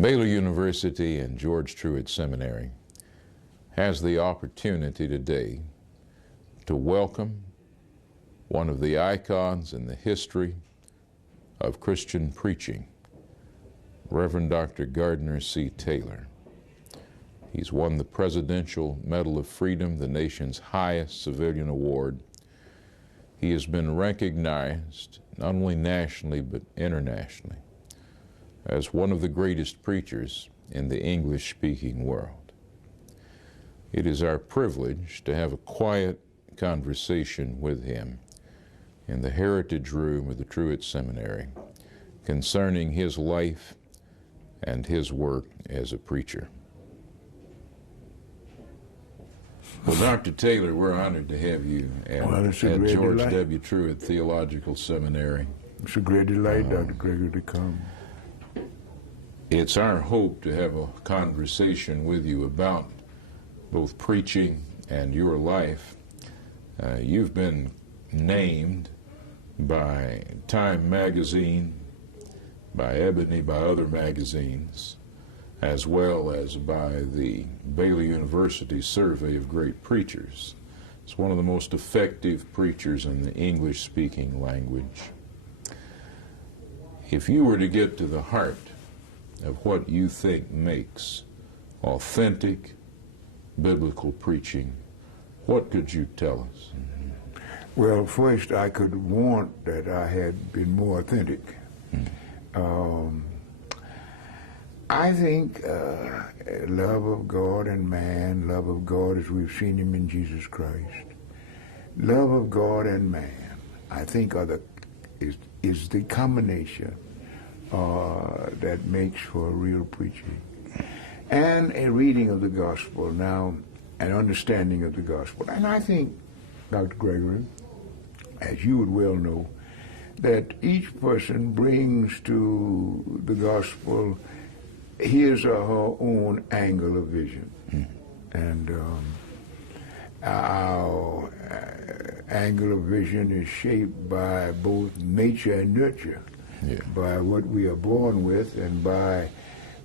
Baylor University and George Truett Seminary has the opportunity today to welcome one of the icons in the history of Christian preaching, Reverend Dr. Gardner C. Taylor. He's won the Presidential Medal of Freedom, the nation's highest civilian award. He has been recognized not only nationally but internationally as one of the greatest preachers in the English-speaking world. It is our privilege to have a quiet conversation with him in the Heritage Room of the Truett Seminary concerning his life and his work as a preacher. Well, Dr. Taylor, we're honored to have you at George W. Truett Theological Seminary. It's a great delight, Dr. Gregory, to come. It's our hope to have a conversation with you about both preaching and your life. You've been named by Time magazine, by Ebony, by other magazines, as well as by the Baylor University Survey of Great Preachers. It's one of the most effective preachers in the English-speaking language. If you were to get to the heart of what you think makes authentic biblical preaching, what could you tell us? Well, first, I could want that I had been more authentic. I think love of God and man, love of God as we've seen him in Jesus Christ, love of God and man, I think is the combination that makes for real preaching. And a reading of the gospel, now an understanding of the gospel. And I think, Dr. Gregory, as you would well know, that each person brings to the gospel his or her own angle of vision. And our angle of vision is shaped by both nature and nurture, by what we are born with and by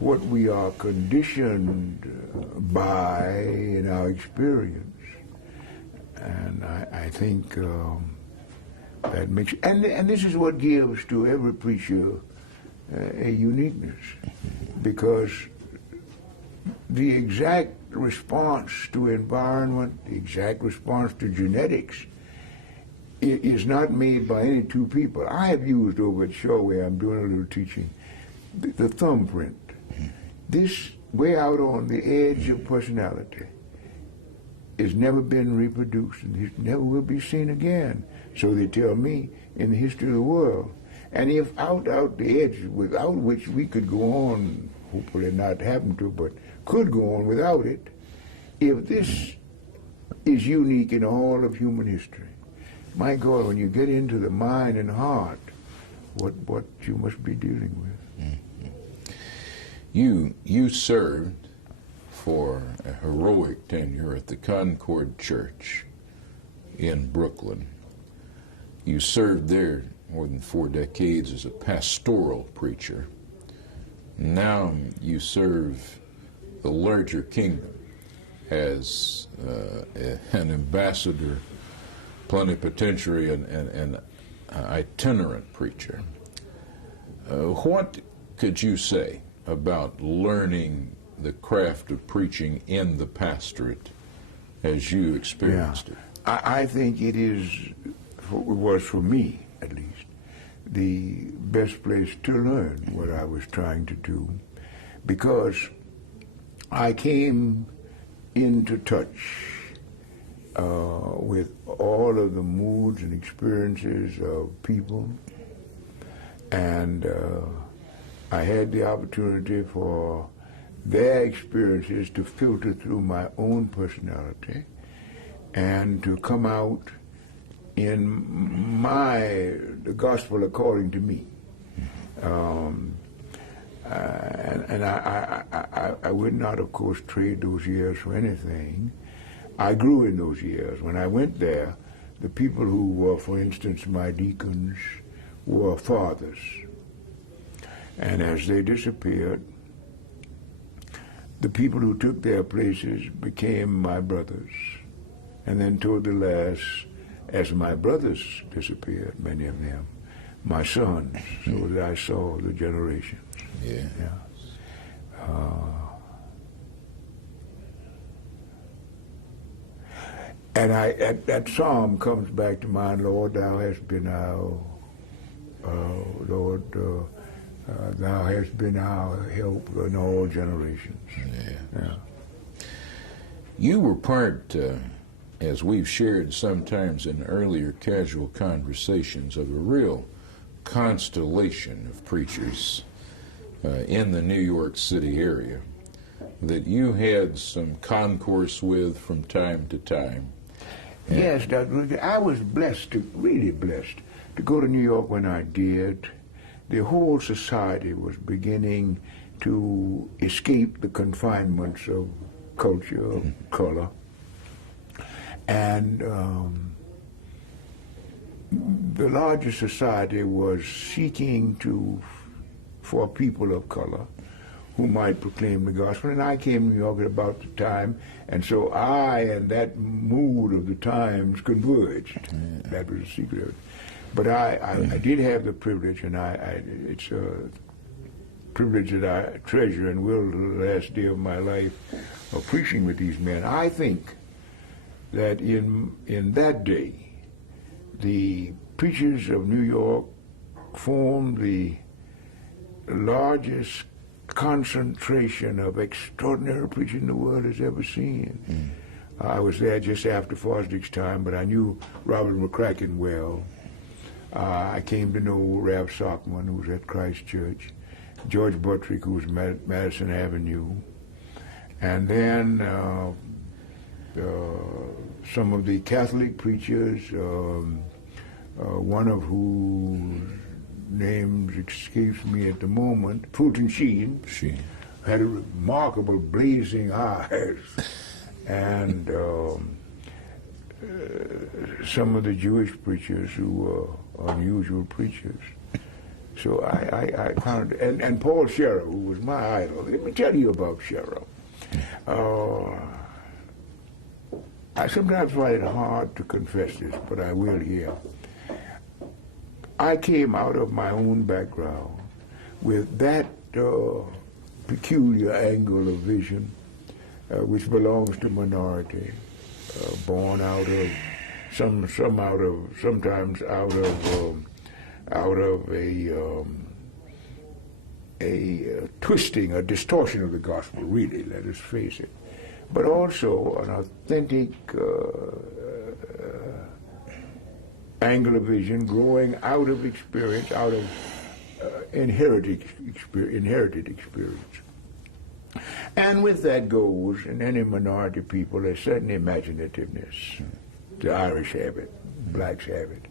what we are conditioned by in our experience. And I think that makes, and this is what gives to every preacher a uniqueness, because the exact response to environment, the exact response to genetics is not made by any two people. I have used over at Sher, where I'm doing a little teaching, the thumbprint. This way out on the edge of personality has never been reproduced, and it never will be seen again. So they tell me in the history of the world. And if out the edge, without which we could go on, hopefully not happen to, but could go on without it, if this is unique in all of human history, my God, when you get into the mind and heart, what you must be dealing with. You served for a heroic tenure at the Concord Church in Brooklyn. You served there more than 4 decades as a pastoral preacher. Now you serve the larger kingdom as an ambassador, plenipotentiary, and itinerant preacher. What could you say about learning the craft of preaching in the pastorate as you experienced it? I think it was for me, at least, the best place to learn what I was trying to do, because I came into touch with all of the moods and experiences of people, and I had the opportunity for their experiences to filter through my own personality and to come out in the gospel according to me. And I would not, of course, trade those years for anything. I grew in those years. When I went there, the people who were, for instance, my deacons were fathers. And as they disappeared, the people who took their places became my brothers. And then toward the last, as my brothers disappeared, many of them, my sons, so that I saw the generations. Yeah. And that psalm comes back to mind, Lord, thou hast been our, Lord, thou hast been our help in all generations. Yeah. You were part, as we've shared sometimes in earlier casual conversations, of a real constellation of preachers in the New York City area that you had some concourse with from time to time. Yes, Dr. I was really blessed, to go to New York when I did. The whole society was beginning to escape the confinements of culture, of color. And the larger society was seeking for people of color who might proclaim the gospel. And I came to New York at about the time, and so I and that mood of the times converged. Yeah. That was the secret of it. But I did have the privilege, and it's a privilege that I treasure and will to the last day of my life, of preaching with these men. I think that in that day, the preachers of New York formed the largest concentration of extraordinary preaching the world has ever seen. I was there just after Fosdick's time, but I knew Robert McCracken well. I came to know Rav Sockman, who was at Christ Church, George Buttrick, who was at Madison Avenue, and then some of the Catholic preachers, one of whose names escapes me at the moment, Fulton Sheen, had a remarkable blazing eyes, and some of the Jewish preachers who were unusual preachers. So I found, and Paul Sher, who was my idol. Let me tell you about Sher. I sometimes find it hard to confess this, but I will here. I came out of my own background with that peculiar angle of vision, which belongs to minority, born out of sometimes out of a twisting, a distortion of the gospel, really, let us face it, but also an authentic angle of vision growing out of experience, out of inherited experience. And with that goes, in any minority people, a certain imaginativeness. The Irish have it, blacks have it.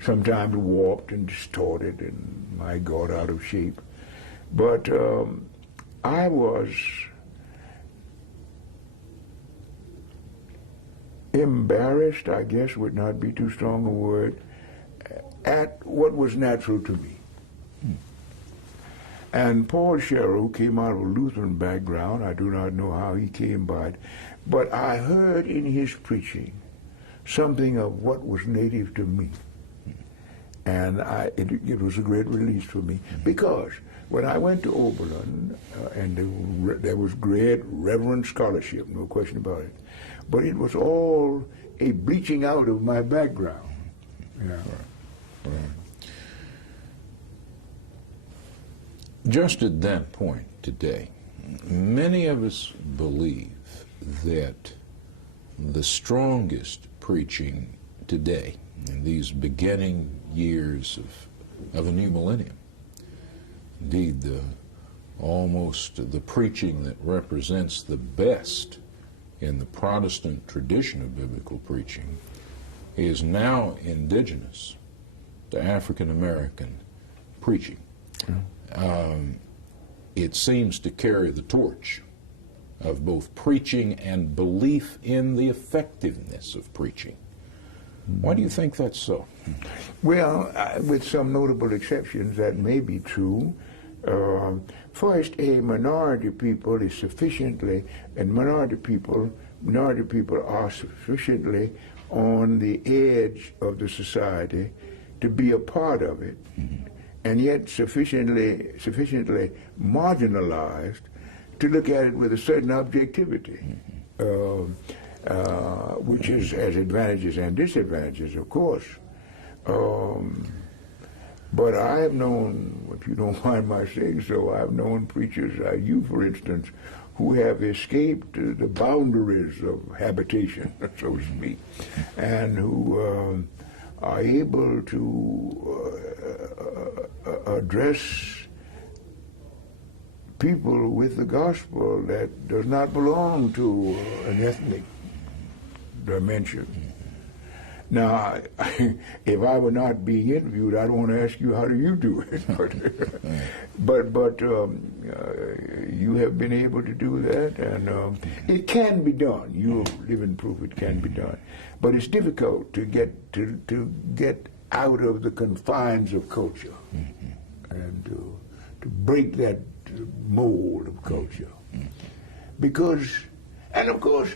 Sometimes warped and distorted and, my God, out of shape. But I was embarrassed, I guess would not be too strong a word, at what was natural to me. And Paul Sher, who came out of a Lutheran background, I do not know how he came by it, but I heard in his preaching something of what was native to me. And it was a great release for me, because when I went to Oberlin, and there was great reverend scholarship, no question about it, but it was all a bleaching out of my background. Yeah. Right. Just at that point today, many of us believe that the strongest preaching today, in these beginning years of a new millennium, indeed almost the preaching that represents the best in the Protestant tradition of biblical preaching, is now indigenous to African American preaching. It seems to carry the torch of both preaching and belief in the effectiveness of preaching. Why do you think that's so? Well, with some notable exceptions, that may be true. First, a minority people is sufficiently, and minority people are sufficiently on the edge of the society to be a part of it, and yet sufficiently marginalized to look at it with a certain objectivity, which has advantages and disadvantages, of course. But I have known, if you don't mind my saying so, I've known preachers, you for instance, who have escaped the boundaries of habitation, so to speak, and who are able to address people with the gospel that does not belong to an ethnic dimension. Now, if I were not being interviewed, I'd want to ask you, how do you do it? But you have been able to do that, and it can be done. You're living proof it can be done. But it's difficult to get out of the confines of culture and to break that mold of culture. Because, and of course,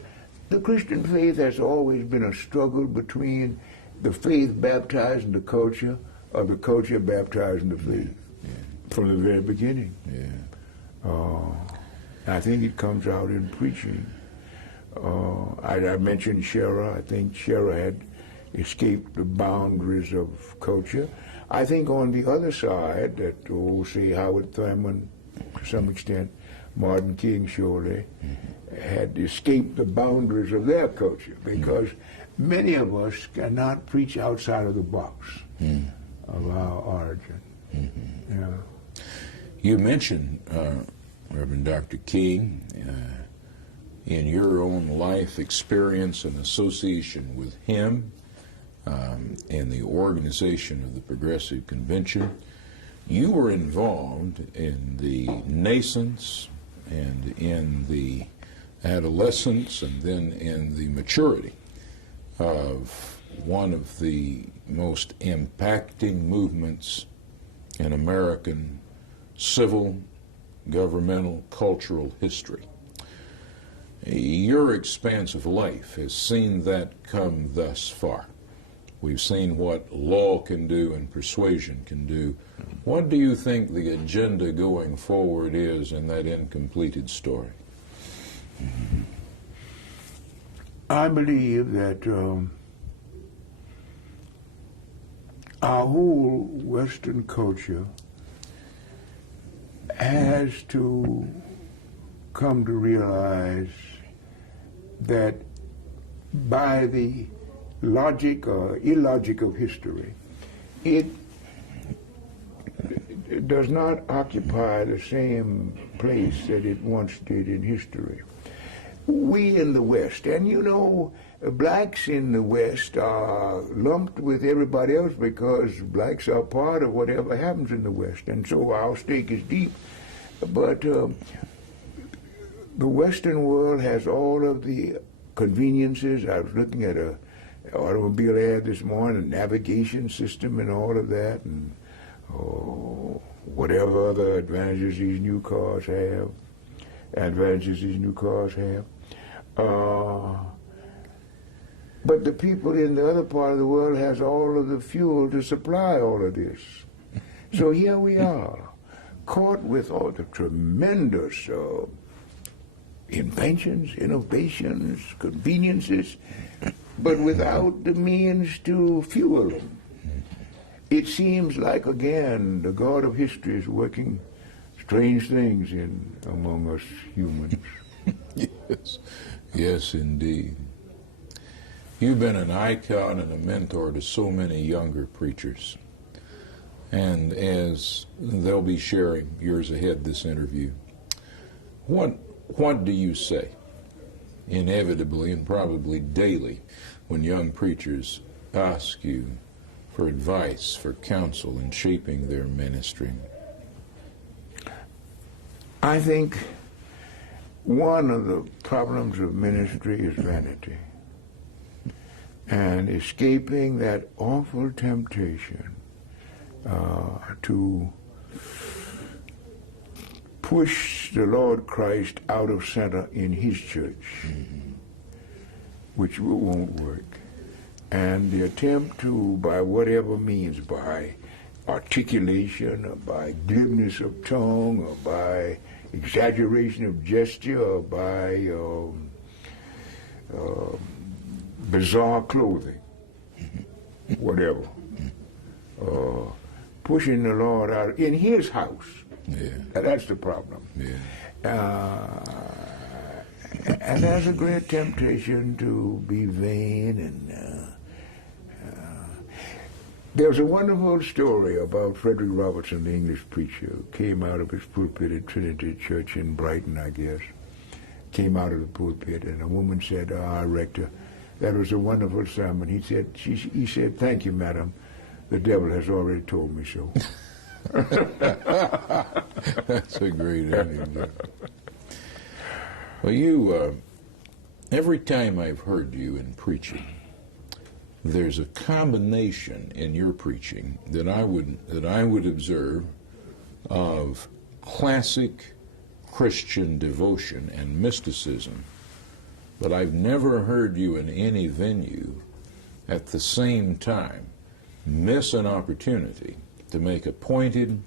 the Christian faith has always been a struggle between the faith baptizing the culture or the culture baptizing the faith from the very beginning. I think it comes out in preaching. I mentioned Sher. I think Sher had escaped the boundaries of culture. I think on the other side, that, say, Howard Thurman, to some extent, Martin King surely, had escaped the boundaries of their culture, because many of us cannot preach outside of the box of our origin. You mentioned Reverend Dr. King in your own life experience and association with him in the organization of the Progressive Convention. You were involved in the nascence and in the adolescence and then in the maturity of one of the most impacting movements in American civil, governmental, cultural history. Your expansive life has seen that come thus far. We've seen what law can do and persuasion can do. What do you think the agenda going forward is in that incompleted story? I believe that our whole Western culture has to come to realize that by the logic or illogic of history, it does not occupy the same place that it once did in history. We in the West, and you know, blacks in the West are lumped with everybody else because blacks are part of whatever happens in the West, and so our stake is deep. But the Western world has all of the conveniences. I was looking at an automobile ad this morning, a navigation system and all of that, and whatever other advantages these new cars have. But the people in the other part of the world has all of the fuel to supply all of this. So here we are, caught with all the tremendous inventions, innovations, conveniences, but without the means to fuel them. It seems like, again, the God of history is working strange things among us humans. Yes, indeed. You've been an icon and a mentor to so many younger preachers. And as they'll be sharing years ahead this interview, what do you say, inevitably and probably daily, when young preachers ask you for advice, for counsel in shaping their ministry? I think one of the problems of ministry is vanity, and escaping that awful temptation to push the Lord Christ out of center in his church, which won't work. And the attempt to, by whatever means, by articulation or by glibness of tongue or by exaggeration of gesture or by bizarre clothing, whatever, pushing the Lord out in his house. Yeah. That's the problem. Yeah. And there's a great temptation to be vain. And there's a wonderful story about Frederick Robertson, the English preacher, who came out of his pulpit at Trinity Church in Brighton, I guess. Came out of the pulpit, and a woman said, Rector, that was a wonderful sermon. He said, thank you, madam. The devil has already told me so. That's a great ending. Well, you, every time I've heard you in preaching, there's a combination in your preaching that I would observe of classic Christian devotion and mysticism, but I've never heard you in any venue at the same time miss an opportunity to make a pointed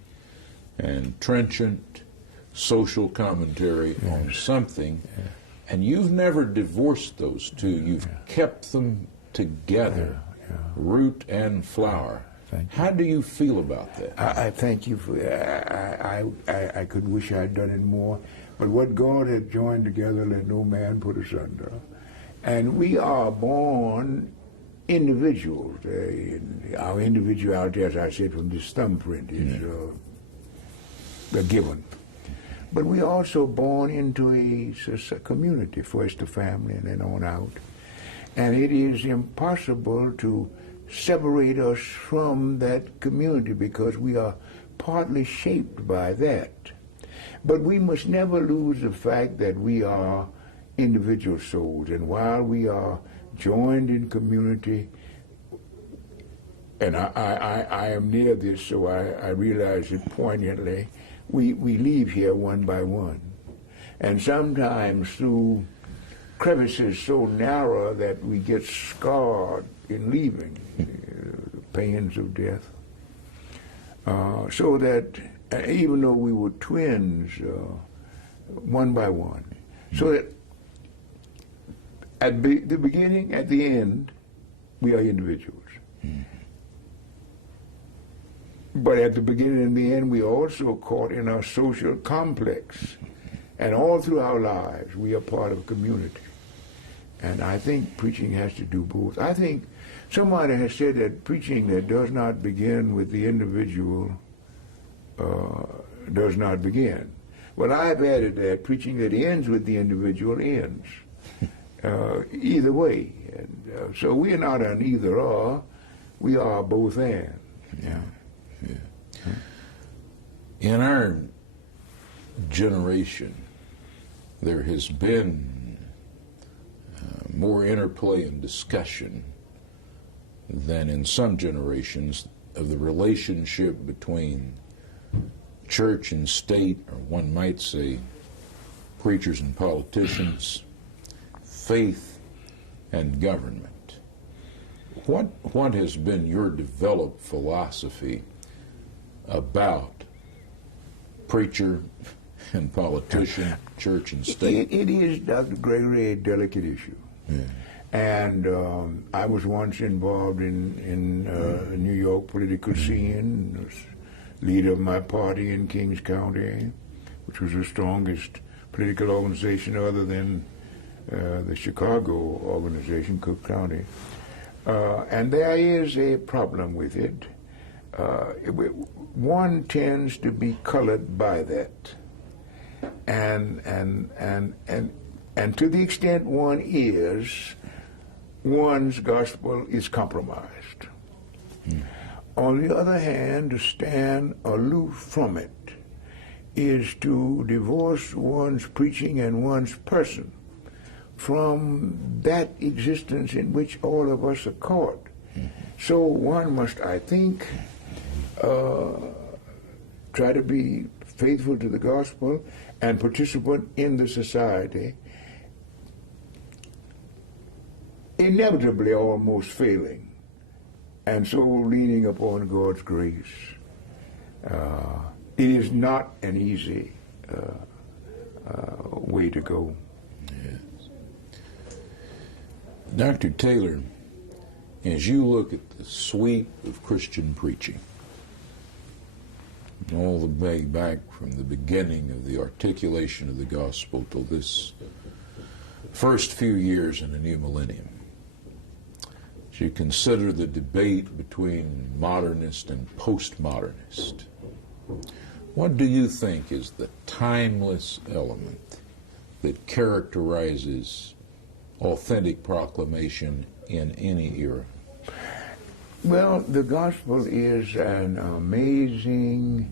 and trenchant social commentary on something, and you've never divorced those two. You've kept them together, root and flower. How do you feel about that? I thank you for that. I could wish I'd done it more, but what God has joined together, let no man put asunder. And we are born individuals. Our individuality, as I said, from this thumbprint is a given. But we are also born into a community, first a family and then on out. And it is impossible to separate us from that community because we are partly shaped by that. But we must never lose the fact that we are individual souls, and while we are joined in community, and I am near this, so I realize it poignantly, we leave here one by one. And sometimes through crevices so narrow that we get scarred in leaving, the pains of death. So that even though we were twins, one by one, so that at the beginning, at the end, we are individuals. But at the beginning and the end, we are also caught in our social complex. And all through our lives, we are part of a community. And I think preaching has to do both. I think somebody has said that preaching that does not begin with the individual does not begin. Well, I've added that preaching that ends with the individual ends. Either way. And, so we're not an either or, we are both and. Yeah. In our generation, there has been more interplay and discussion than in some generations of the relationship between church and state, or one might say preachers and politicians, faith and government. What has been your developed philosophy about preacher and politician, church and state? It is, Dr. Gregory, a delicate issue. Yeah. And I was once involved in New York political scene, was leader of my party in Kings County, which was the strongest political organization other than the Chicago organization, Cook County. And there is a problem with it. One tends to be colored by that. And to the extent one is, one's gospel is compromised. On the other hand, to stand aloof from it is to divorce one's preaching and one's person from that existence in which all of us are caught. So one must, I think, try to be faithful to the gospel and participant in the society, inevitably almost failing, and so leaning upon God's grace. It is not an easy way to go. Yes. Dr. Taylor, as you look at the sweep of Christian preaching, all the way back from the beginning of the articulation of the gospel till this first few years in the new millennium, as you consider the debate between modernist and postmodernist, what do you think is the timeless element that characterizes authentic proclamation in any era? Well, the gospel has an amazing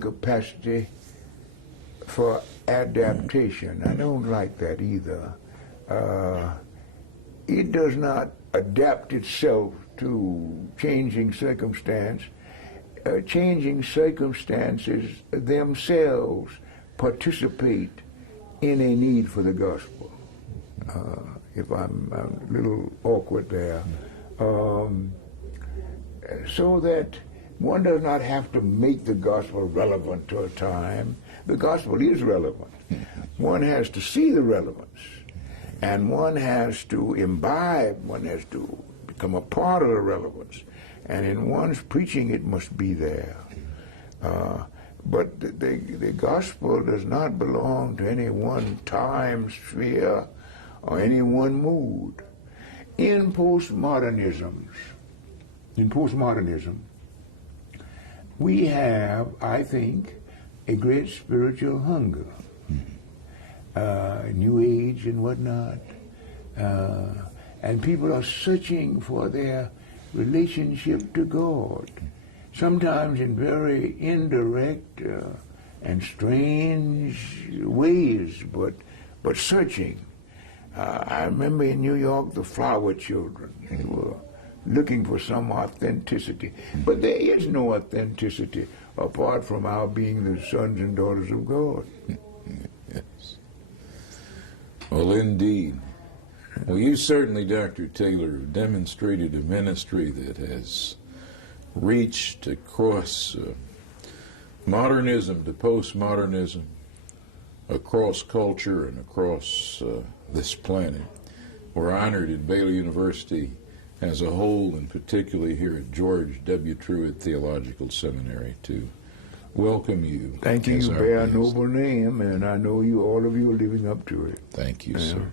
capacity for adaptation. I don't like that either. It does not adapt itself to changing circumstance. Changing circumstances themselves participate in a need for the gospel. If I'm a little awkward there. So that one does not have to make the gospel relevant to a time. The gospel is relevant. One has to see the relevance, and one has to imbibe, one has to become a part of the relevance, and in one's preaching it must be there. But the gospel does not belong to any one time sphere or any one mood. In postmodernism, we have, I think, a great spiritual hunger. New Age and whatnot. And people are searching for their relationship to God, sometimes in very indirect and strange ways, but searching. I remember in New York, the Flower Children were looking for some authenticity. But there is no authenticity apart from our being the sons and daughters of God. Yes. Well, indeed. Well, you certainly, Dr. Taylor, have demonstrated a ministry that has reached across modernism to postmodernism, across culture and across this planet. We're honored at Baylor University as a whole, and particularly here at George W. Truett Theological Seminary, to welcome you. Thank you. You bear a noble name, and I know all of you are living up to it. Thank you, sir.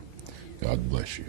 God bless you.